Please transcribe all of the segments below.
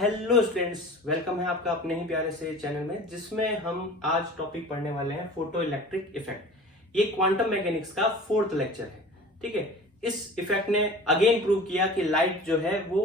Hello students, welcome है आपका अपने ही प्यारे से चैनल में, जिसमें हम आज टॉपिक पढ़ने वाले हैं फोटो इलेक्ट्रिक इफेक्ट। ये क्वांटम मैकेनिक्स का 4th लेक्चर है। ठीक है, इस इफेक्ट ने अगेन प्रूव किया कि लाइट जो है वो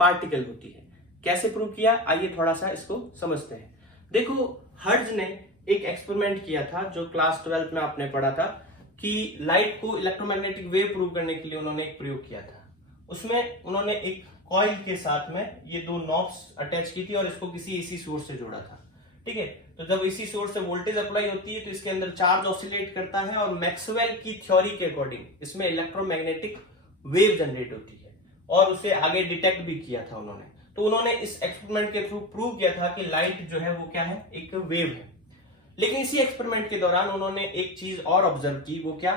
पार्टिकल होती है। कैसे प्रूव किया, आइए थोड़ा सा इसको समझते हैं। देखो, हर्ट्ज ने एक एक्सपेरिमेंट किया था जो क्लास 12th में आपने पढ़ा था कि लाइट को इलेक्ट्रोमैग्नेटिक वेव प्रूव करने के लिए उन्होंने एक प्रयोग किया था। उसमें उन्होंने एक कॉइल के साथ में ये दो नॉब्स अटैच की थी और इसको किसी एसी सोर्स से जोड़ा था। ठीक है, तो जब एसी सोर्स से वोल्टेज अप्लाई होती है तो इसके अंदर चार्ज ऑसिलेट करता है और मैक्सवेल की थ्योरी के अकॉर्डिंग इसमें इलेक्ट्रोमैग्नेटिक वेव जनरेट होती है, और उसे आगे डिटेक्ट भी किया था उन्होंने। तो उन्होंने इस एक्सपेरिमेंट के थ्रू प्रूव किया था कि लाइट जो है वो क्या है, एक वेव है। लेकिन इसी एक्सपेरिमेंट के दौरान उन्होंने एक चीज और ऑब्जर्व की। वो क्या,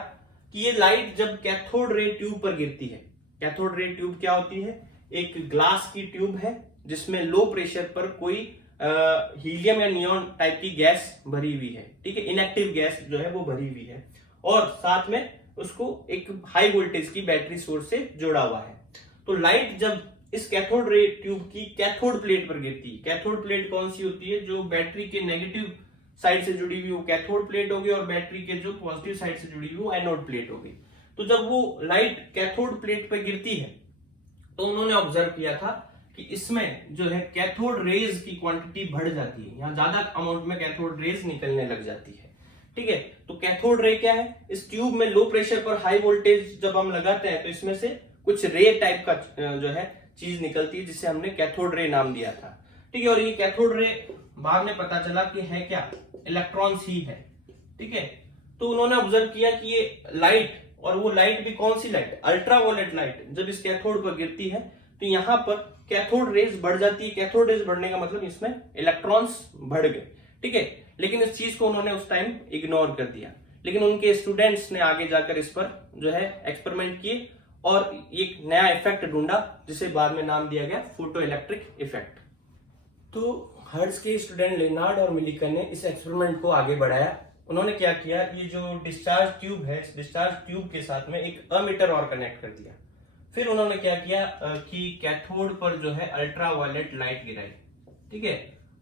कि ये लाइट जब कैथोड रे ट्यूब पर गिरती है। कैथोड रे ट्यूब क्या होती है? एक ग्लास की ट्यूब है जिसमें लो प्रेशर पर कोई हीलियम या नियॉन टाइप की गैस भरी हुई है। ठीक है, इनएक्टिव गैस जो है वो भरी हुई है, और साथ में उसको एक हाई वोल्टेज की बैटरी सोर्स से जोड़ा हुआ है। तो लाइट जब इस कैथोड रे ट्यूब की कैथोड प्लेट पर गिरती है, कैथोड प्लेट कौन सी होती है? जो बैटरी के नेगेटिव साइड से जुड़ी हुई वो कैथोड प्लेट होगी, और बैटरी के जो पॉजिटिव साइड से जुड़ी हुई वो एनोड प्लेट होगी। तो जब वो लाइट कैथोड प्लेट पर गिरती है तो उन्होंने ऑब्जर्व किया था कि इसमें जो है कैथोड रेज की क्वांटिटी बढ़ जाती है, यहां ज्यादा अमाउंट में कैथोड रेज निकलने लग जाती है। ठीक है, तो कैथोड रे क्या है? इस ट्यूब में लो प्रेशर पर हाई वोल्टेज जब हम लगाते हैं तो इसमें से कुछ रे टाइप का जो है चीज निकलती है, जिसे हमने कैथोड रे नाम दिया था। ठीक है, और ये कैथोड रे बाद में पता चला कि है क्या, इलेक्ट्रॉन्स ही है। ठीक है, तो उन्होंने ऑब्जर्व किया कि ये लाइट, और वो लाइट भी कौन सी लाइट? अल्ट्रावायलेट लाइट, जब इस कैथोड पर गिरती है तो यहां पर कैथोड रेज बढ़ जाती है। कैथोड रेज बढ़ने का मतलब इसमें इलेक्ट्रॉन्स बढ़ गए। ठीक है, लेकिन इस चीज को उन्होंने उस टाइम इग्नोर कर दिया। लेकिन उनके स्टूडेंट्स ने आगे जाकर इस पर जो है एक्सपेरिमेंट किए और एक नया इफेक्ट ढूंढा, जिसे बाद में नाम दिया गया फोटो इलेक्ट्रिक इफेक्ट। तो हर्ट्ज के स्टूडेंट लेनार्ड और मिलिकन ने इस एक्सपेरिमेंट को आगे बढ़ाया। उन्होंने क्या किया, ये जो डिस्चार्ज ट्यूब है, इस डिस्चार्ज ट्यूब के साथ में एक अमीटर और कनेक्ट कर दिया। फिर उन्होंने क्या किया कि कैथोड पर जो है अल्ट्रावायलेट लाइट गिराई। ठीक है,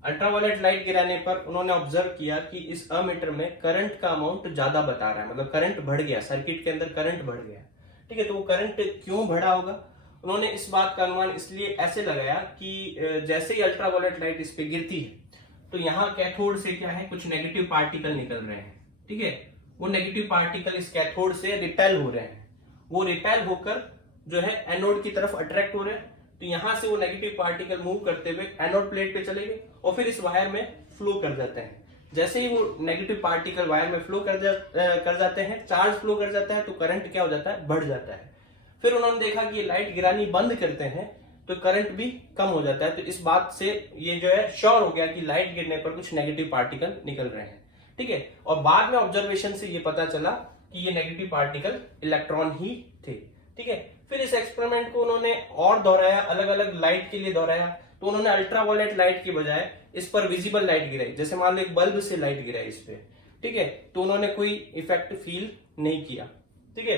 अल्ट्रावायलेट लाइट गिराने पर उन्होंने ऑब्जर्व किया कि इस अमीटर में करंट का अमाउंट ज्यादा बता रहा है, मतलब करंट बढ़ गया, सर्किट के अंदर करंट बढ़ गया। ठीक है, तो वो करंट क्यों बढ़ा होगा? उन्होंने इस बात का अनुमान इसलिए ऐसे लगाया कि जैसे ही अल्ट्रावायलेट लाइट इस पे गिरती है तो यहाँ कैथोड से क्या है, कुछ नेगेटिव पार्टिकल निकल रहे हैं। ठीक है, वो नेगेटिव पार्टिकल इस कैथोड से रिपेल हो रहे हैं। वो रिपेल होकर जो है एनोड की तरफ अट्रैक्ट हो रहे हैं। तो यहां से वो नेगेटिव पार्टिकल मूव करते हुए एनोड प्लेट पे चले गए और फिर इस वायर में फ्लो कर जाते हैं। जैसे ही वो नेगेटिव पार्टिकल वायर में फ्लो कर जाते हैं, चार्ज फ्लो कर जाता है, तो करंट क्या हो जाता है, बढ़ जाता है। फिर उन्होंने देखा कि लाइट गिरानी बंद करते हैं तो करंट भी कम हो जाता है। तो इस बात से ये जो है श्योर हो गया कि लाइट गिरने पर कुछ नेगेटिव पार्टिकल निकल रहे हैं। ठीक है, और बाद में ऑब्जर्वेशन से ये पता चला कि ये नेगेटिव पार्टिकल इलेक्ट्रॉन ही थे। ठीक है, फिर इस एक्सपेरिमेंट को उन्होंने और दोहराया, अलग अलग लाइट के लिए दोहराया। तो उन्होंने अल्ट्रावायलेट लाइट की बजाय इस पर विजिबल लाइट गिराई, जैसे मान लो एक बल्ब से लाइट गिराई इस पे। ठीक है, तो उन्होंने कोई इफेक्ट फील नहीं किया। ठीक है,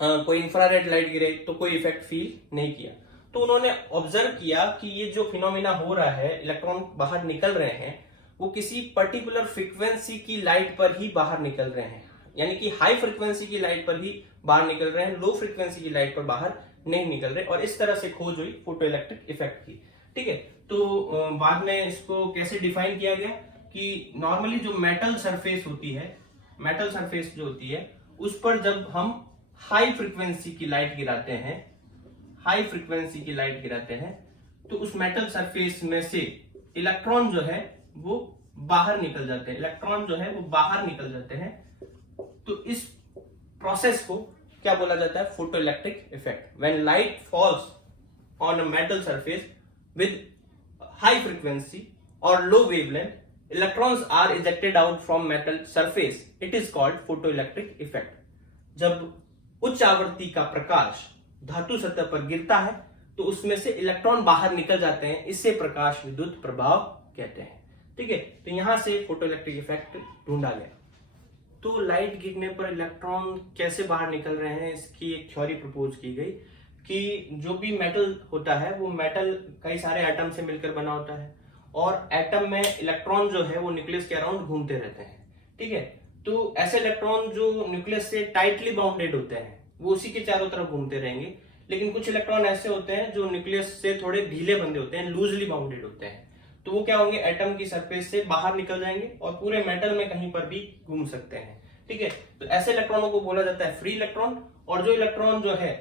कोई इंफ्रारेड लाइट गिरे तो कोई इफेक्ट फील नहीं किया। तो उन्होंने ऑब्जर्व किया कि ये जो फिनोमिना हो रहा है, इलेक्ट्रॉन बाहर निकल रहे हैं, वो किसी पर्टिकुलर फ्रीक्वेंसी की लाइट पर ही बाहर निकल रहे हैं। यानी कि हाई फ्रीक्वेंसी की लाइट पर ही बाहर निकल रहे हैं, लो फ्रीक्वेंसी की लाइट पर बाहर नहीं निकल रहे। और इस तरह से खोज हुई फोटो इलेक्ट्रिक इफेक्ट की। ठीक है, तो बाद में इसको कैसे डिफाइन किया गया कि नॉर्मली जो मेटल सरफेस होती है, मेटल सरफेस जो होती है, उस पर जब हम हाई फ्रीक्वेंसी की लाइट गिराते हैं, हाई फ्रीक्वेंसी की लाइट गिराते हैं, तो उस मेटल सरफेस में से इलेक्ट्रॉन जो है वो बाहर निकल जाते हैं। इलेक्ट्रॉन जो है वो बाहर निकल जाते हैं। तो इस प्रोसेस को क्या बोला जाता है? Photo electric effect. When light falls on a metal surface with high frequency और लो wavelength, electrons are ejected out from metal surface. It is called photoelectric effect. जब उच्च आवृत्ति का प्रकाश धातु सतह पर गिरता है तो उसमें से इलेक्ट्रॉन बाहर निकल जाते हैं, इससे प्रकाश विद्युत प्रभाव कहते हैं। ठीक है, तो यहां से फोटो इलेक्ट्रिक इफेक्ट ढूंढा गया। तो लाइट गिरने पर इलेक्ट्रॉन कैसे बाहर निकल रहे हैं, इसकी एक थ्योरी प्रपोज की गई कि जो भी मेटल होता है वो मेटल कई सारे एटम से मिलकर बना होता है और एटम में इलेक्ट्रॉन जो है वो न्यूक्लियस के अराउंड घूमते रहते हैं, ठीक है। तो ऐसे इलेक्ट्रॉन जो न्यूक्लियस से टाइटली बाउंडेड होते हैं वो उसी के चारों तरफ घूमते रहेंगे, लेकिन कुछ इलेक्ट्रॉन ऐसे होते हैं जो न्यूक्लियस से थोड़े ढीले बंधे होते हैं, लूजली बाउंडेड होते हैं, तो वो क्या होंगे, एटम की सरफेस से बाहर निकल जाएंगे और पूरे मेटल में कहीं पर भी घूम सकते हैं, ठीक है। तो ऐसे इलेक्ट्रॉनों को बोला जाता है फ्री इलेक्ट्रॉन। और जो इलेक्ट्रॉन जो है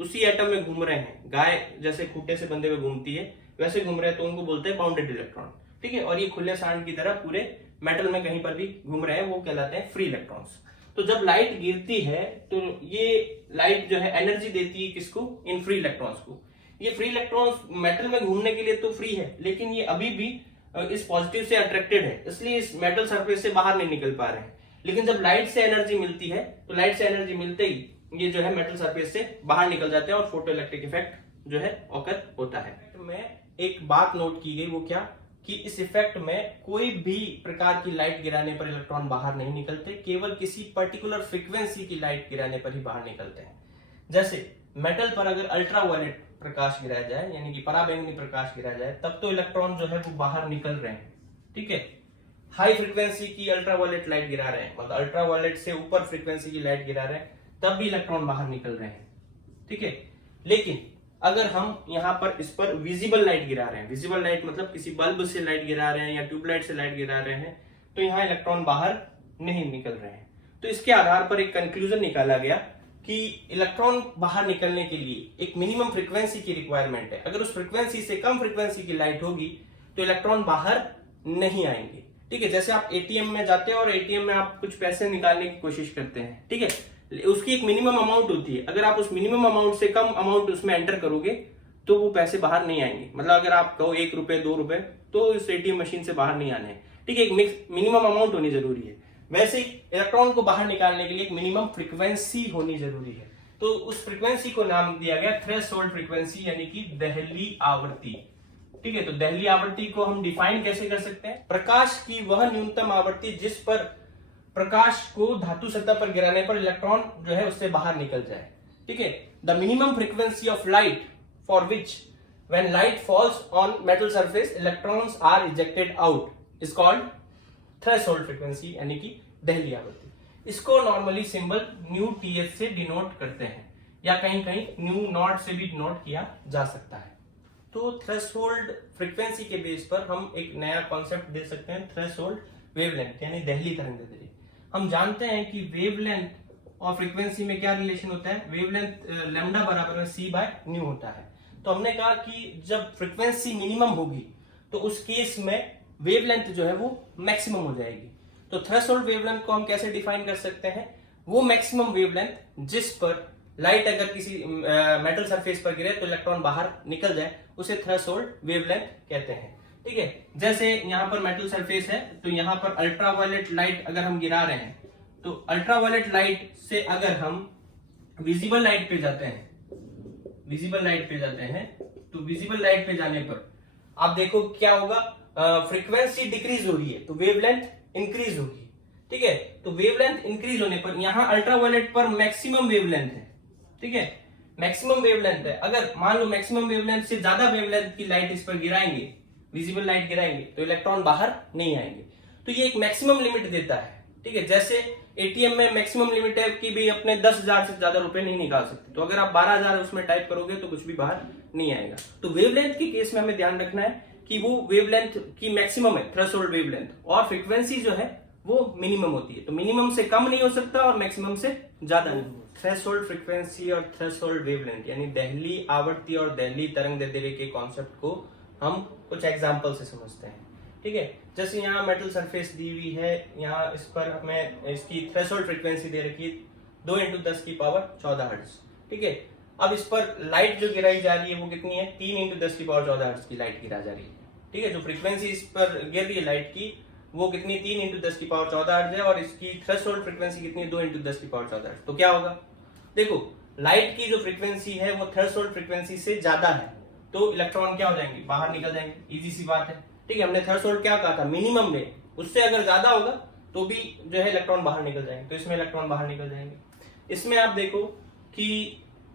उसी एटम में घूम रहे हैं, गाय जैसे खूंटे से बंधे हुए घूमती है वैसे घूम रहे हैं, तो उनको बोलते हैं बाउंडेड इलेक्ट्रॉन, ठीक है। और ये खुले सांड की तरह पूरे मेटल में कहीं पर भी घूम रहे हैं, वो कहलाते हैं फ्री इलेक्ट्रॉन्स। तो जब लाइट गिरती है तो ये लाइट जो है एनर्जी देती है किसको, इन फ्री इलेक्ट्रॉन्स को। ये फ्री इलेक्ट्रॉन्स मेटल में घूमने के लिए तो फ्री है, लेकिन ये अभी भी इस पॉजिटिव से अट्रैक्टेड है, इसलिए इस मेटल सरफेस से बाहर नहीं निकल पा रहे हैं। लेकिन जब लाइट से एनर्जी मिलती है तो लाइट से एनर्जी मिलते ही ये जो है मेटल सरफेस से बाहर निकल जाते हैं और फोटो इलेक्ट्रिक इफेक्ट जो है ऑकर होता है। में एक बात नोट की गई, वो क्या कि इस इफेक्ट में कोई भी प्रकार की लाइट गिराने पर इलेक्ट्रॉन बाहर नहीं निकलते, केवल किसी पर्टिकुलर फ्रीक्वेंसी की लाइट गिराने पर ही बाहर निकलते हैं। जैसे मेटल पर अगर अल्ट्रावायलेट प्रकाश गिराया जाए यानी कि पराबैंगनी प्रकाश गिराया जाए तब तो इलेक्ट्रॉन जो है वो बाहर निकल रहे हैं, ठीक है। हाई फ्रीक्वेंसी की अल्ट्रावायलेट लाइट गिरा रहे हैं, मतलब अल्ट्रावायलेट से ऊपर फ्रीक्वेंसी की लाइट गिरा रहे हैं, तब भी इलेक्ट्रॉन बाहर निकल रहे हैं, ठीक है। लेकिन अगर हम यहाँ पर इस पर विजिबल लाइट गिरा रहे हैं, विजिबल लाइट मतलब किसी बल्ब से लाइट गिरा रहे हैं या ट्यूबलाइट से लाइट गिरा रहे हैं, तो यहाँ इलेक्ट्रॉन बाहर नहीं निकल रहे हैं। तो इसके आधार पर एक कंक्लूजन निकाला गया कि इलेक्ट्रॉन बाहर निकलने के लिए एक मिनिमम फ्रीक्वेंसी की रिक्वायरमेंट है। अगर उस फ्रीक्वेंसी से कम फ्रीक्वेंसी की लाइट होगी तो इलेक्ट्रॉन बाहर नहीं आएंगे, ठीक है। जैसे आप एटीएम में जाते हैं और एटीएम में आप कुछ पैसे निकालने की कोशिश करते हैं, ठीक है, उसकी एक मिनिमम अमाउंट होती है। अगर आप उस मिनिमम अमाउंट से कम अमाउंट उसमें एंटर करोगे तो वो पैसे बाहर नहीं आएंगे। मतलब अगर आप कहो 1 रुपए 2 रुपए तो उस एटीएम मशीन से बाहर नहीं आने हैं, ठीक है। एक मिनिमम अमाउंट होनी जरूरी है। वैसे ही इलेक्ट्रॉन को बाहर निकालने के लिए एक मिनिमम फ्रीक्वेंसी होनी जरूरी है। तो उस फ्रीक्वेंसी को नाम दिया गया थ्रेशोल्ड फ्रीक्वेंसी यानी कि दहली आवृत्ति, ठीक है। तो दहली आवृत्ति को हम डिफाइन कैसे कर सकते हैं, प्रकाश की वह न्यूनतम आवृत्ति जिस पर प्रकाश को धातु सतह पर गिराने पर इलेक्ट्रॉन जो है उससे बाहर निकल जाए, ठीक है। The minimum frequency of light for which when light falls on metal surface electrons are ejected out is called threshold frequency यानी कि दहली आवृत्ति। इसको नॉर्मली सिंबल न्यू टीएच से डिनोट करते हैं या कहीं कहीं न्यू नॉट से भी डिनोट किया जा सकता है। तो थ्रेशोल्ड फ्रीक्वेंसी के बेस पर हम एक नया कॉन्सेप्ट दे सकते हैं, थ्रेशोल्ड वेवलेंथ यानी दहली तरंगदैर्घ्य। हम जानते हैं कि वेवलेंथ और फ्रीक्वेंसी में क्या रिलेशन होता है, वेवलेंथ लैम्डा बराबर में c बाय न्यू होता है। तो हमने कहा कि जब फ्रीक्वेंसी मिनिमम होगी तो उस केस में वेवलेंथ जो है वो मैक्सिमम हो जाएगी। तो थ्रेशोल्ड वेवलेंथ को हम कैसे डिफाइन कर सकते हैं, वो मैक्सिमम वेवलेंथ जिस पर लाइट अगर किसी मेटल सरफेस पर गिरे तो इलेक्ट्रॉन बाहर निकल जाए उसे थ्रेशोल्ड वेवलेंथ कहते हैं, ठीक है। जैसे यहाँ पर मेटल सरफेस है तो यहाँ पर अल्ट्रावायलेट लाइट अगर हम गिरा रहे हैं तो अल्ट्रावायलेट लाइट से अगर हम विजिबल लाइट पे जाते हैं, विजिबल लाइट पे जाते हैं तो विजिबल लाइट पे जाने पर आप देखो क्या होगा, फ्रीक्वेंसी डिक्रीज हो रही है तो वेवलेंथ इंक्रीज होगी, ठीक है। तो वेवलेंथ इंक्रीज होने पर यहाँ अल्ट्रावायलेट पर मैक्सिमम वेवलेंथ है, ठीक है, मैक्सिमम वेवलेंथ है। अगर मान लो मैक्सिमम वेवलेंथ से ज्यादा वेवलेंथ की लाइट इस पर गिराएंगे, विजिबल लाइट गिराएंगे तो इलेक्ट्रॉन बाहर नहीं आएंगे। तो ये एक मैक्सिमम लिमिट देता है, ठीक है। जैसे एटीएम में मैक्सिमम लिमिट है कि भी अपने 10,000 से ज्यादा रुपए नहीं निकाल सकते, तो अगर आप 12,000 उसमें टाइप करोगे तो कुछ भी बाहर नहीं आएगा। तो वेवलेंथ के केस में हमें ध्यान रखना है कि वो वेवलेंथ की मैक्सिमम है थ्रेशोल्ड वेवलेंथ, और फ्रीक्वेंसी जो है वो मिनिमम होती है। तो मिनिमम से कम नहीं हो सकता और मैक्सिमम से ज्यादा नहीं। थ्रेशोल्ड फ्रीक्वेंसी और थ्रेशोल्ड वेवलेंथ यानी दहली आवृत्ति और दहली तरंगदैर्घ्य के कॉन्सेप्ट को हम कुछ एग्जाम्पल से समझते हैं, ठीक है। जैसे यहाँ मेटल सरफेस दी हुई है, यहाँ इस पर हमें इसकी थ्रेशोल्ड फ्रीक्वेंसी दे रखी है 2 × 10⁻14 हर्ट्ज, ठीक है। अब इस पर लाइट जो गिराई जा रही है वो कितनी है, 3 × 10⁻14 हर्ट्ज की लाइट गिरा जा रही है, ठीक है। जो फ्रीक्वेंसी इस पर गिर रही है लाइट की वो कितनी 3 × 10⁻14 हर्ट्ज है और इसकी थ्रेशोल्ड फ्रीक्वेंसी कितनी 2 × 10⁻14 हर्ट्ज। तो क्या होगा, देखो लाइट की जो फ्रीक्वेंसी है वो थ्रेशोल्ड फ्रीक्वेंसी से ज्यादा है तो इलेक्ट्रॉन क्या हो जाएंगे, बाहर निकल जाएंगे, इजी सी बात है, ठीक है। हमने थ्रेशोल्ड क्या कहा था, मिनिमम में, उससे अगर ज्यादा होगा तो भी जो है इलेक्ट्रॉन बाहर निकल जाएंगे, तो इसमें इलेक्ट्रॉन बाहर निकल जाएंगे। इसमें आप देखो कि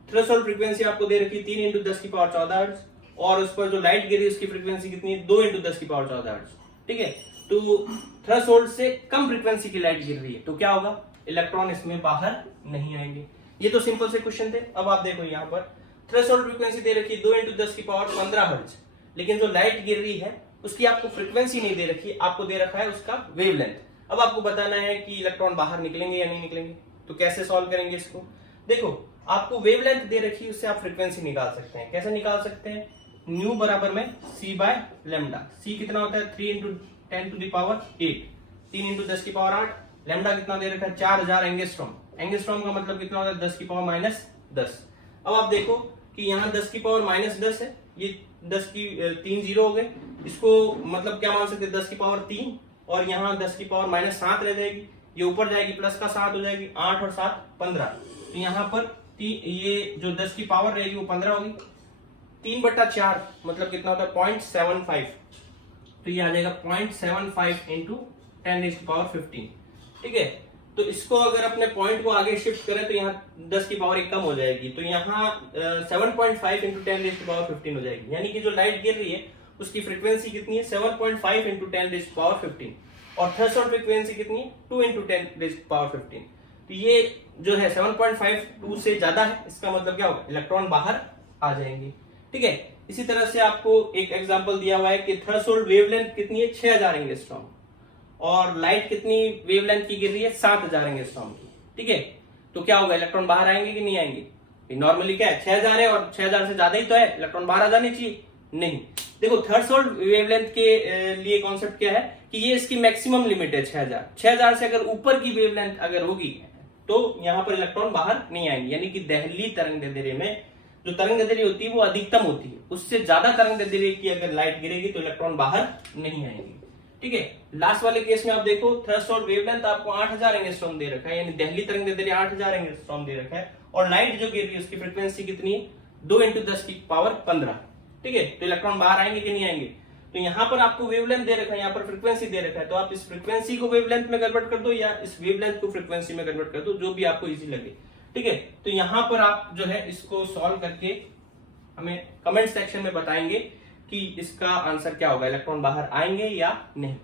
थ्रेशोल्ड फ्रीक्वेंसी आपको दे रखी है 3 इंटू 10 की पावर 14 हर्ट्ज, और उस पर जो लाइट गिरी उसकी फ्रीक्वेंसी कितनी है 2 इंटू 10 की पावर 14 हर्ट्ज। ठीक है, तो थ्रेशोल्ड से कम फ्रीक्वेंसी की लाइट गिर रही है, तो क्या होगा, इलेक्ट्रॉन इसमें बाहर नहीं आएंगे। ये तो सिंपल से क्वेश्चन थे। अब आप देखो यहाँ पर थ्रेशोल्ड फ्रीक्वेंसी दे रखी है 2 इंटू 10 की पावर 15 हर्ट्ज, लेकिन जो लाइट गिर रही है उसकी आपको फ्रीक्वेंसी नहीं दे रखी, आपको दे रखा है उसका वेवलेंथ। अब आपको बताना है कि इलेक्ट्रॉन बाहर निकलेंगे या नहीं निकलेंगे, तो कैसे सॉल्व करेंगे इसको। देखो आपको वेवलेंथ दे रखी है, उससे आप फ्रीक्वेंसी निकाल सकते हैं। कैसे निकाल सकते हैं, न्यू बराबर में c बाय लेमडा। c कितना होता है 3 into 10 to the power 8, 3 into 10 की पावर 8। लेमडा कितना दे रखा है 4000 एंगस्ट्रॉम। एंगस्ट्रॉम का मतलब कितना होता है 10 की पावर माइनस 10। अब आप देखो कि यहाँ 10 की पावर माइनस 10 है, ये 10 की 3 जीरो हो गए, इसको मतलब क्या मान सकते हैं 10 की पावर 3, और यहाँ 10 की पावर माइनस 7 रह जाएगी, ये ऊपर जाएगी प्लस का 7 हो जाएगी, 8 और 7 15। तो यहाँ पर ये जो 10 की पावर रहेगी वो 15 होगी, 3/4 मतलब कितना होता है 0.75, तो ये आ जाएगा 0.75 इंटू 10 की पावर 15। ठीक है, तो इसको अगर अपने पॉइंट को आगे शिफ्ट करें तो यहाँ 10 की पावर 1 कम हो जाएगी, तो यहाँ 7.5 इंटू 10 की पावर 15 हो जाएगी। यानी कि जो लाइट गिर रही है उसकी फ्रीक्वेंसी कितनी है 7.5 इंटू 10 की पावर 15, और थ्रेशोल्ड फ्रीक्वेंसी कितनी है 2 इंटू 10 की पावर 15। तो ये जो है 7.52 से ज्यादा है, इसका मतलब क्या होगा, इलेक्ट्रॉन बाहर आ जाएंगे। ठीक है, इसी तरह से आपको एक एग्जांपल दिया हुआ है कि थ्रेशोल्ड वेवलेंथ कितनी है 6000 एंगस्ट्रॉम, और लाइट कितनी वेवलेंथ की गिर रही है 7000 एंगस्ट्रॉम की। ठीक है, तो क्या होगा, इलेक्ट्रॉन बाहर आएंगे कि नहीं आएंगे। नॉर्मली क्या है 6000 है और 6000 से ज्यादा ही तो है, इलेक्ट्रॉन बाहर आ जाने चाहिए, नहीं। देखो थ्रेशोल्ड वेवलेंथ के लिए कॉन्सेप्ट क्या है कि ये इसकी मैक्सिमम लिमिट है 6000। 6000 से अगर ऊपर की वेवलेंथ अगर होगी तो यहाँ पर इलेक्ट्रॉन बाहर नहीं आएंगे। यानी कि दहली तरंगदैर्ध्य में जो तरंगदैर्ध्य होती है वो अधिकतम होती है, उससे ज्यादा तरंगदैर्ध्य की अगर लाइट गिरेगी तो इलेक्ट्रॉन बाहर नहीं आएंगे। ठीक है, लास्ट वाले केस में आप देखो थ्रेशोल्ड वेवलेंथ आपको 8000 एंगस्ट्रॉम दे रखा है, यानी दहली तरंगदैर्ध्य 8000 एंगस्ट्रॉम दे रखा है, और लाइट जो गिर रही है उसकी फ्रीक्वेंसी कितनी है 2 इंटू 10 की पावर 15। ठीक है, तो इलेक्ट्रॉन बाहर आएंगे कि नहीं आएंगे। तो यहाँ पर आपको वेवलेंथ दे रखा है, यहाँ पर फ्रीक्वेंसी दे रखा है, तो आप इस फ्रीक्वेंसी को वेवलेंथ में कन्वर्ट कर दो या इस वेवलेंथ को फ्रीक्वेंसी में कन्वर्ट कर दो, जो भी आपको इजी लगे। ठीक है, तो यहाँ पर आप जो है इसको सॉल्व करके हमें कमेंट सेक्शन में बताएंगे कि इसका आंसर क्या होगा, इलेक्ट्रॉन बाहर आएंगे या नहीं।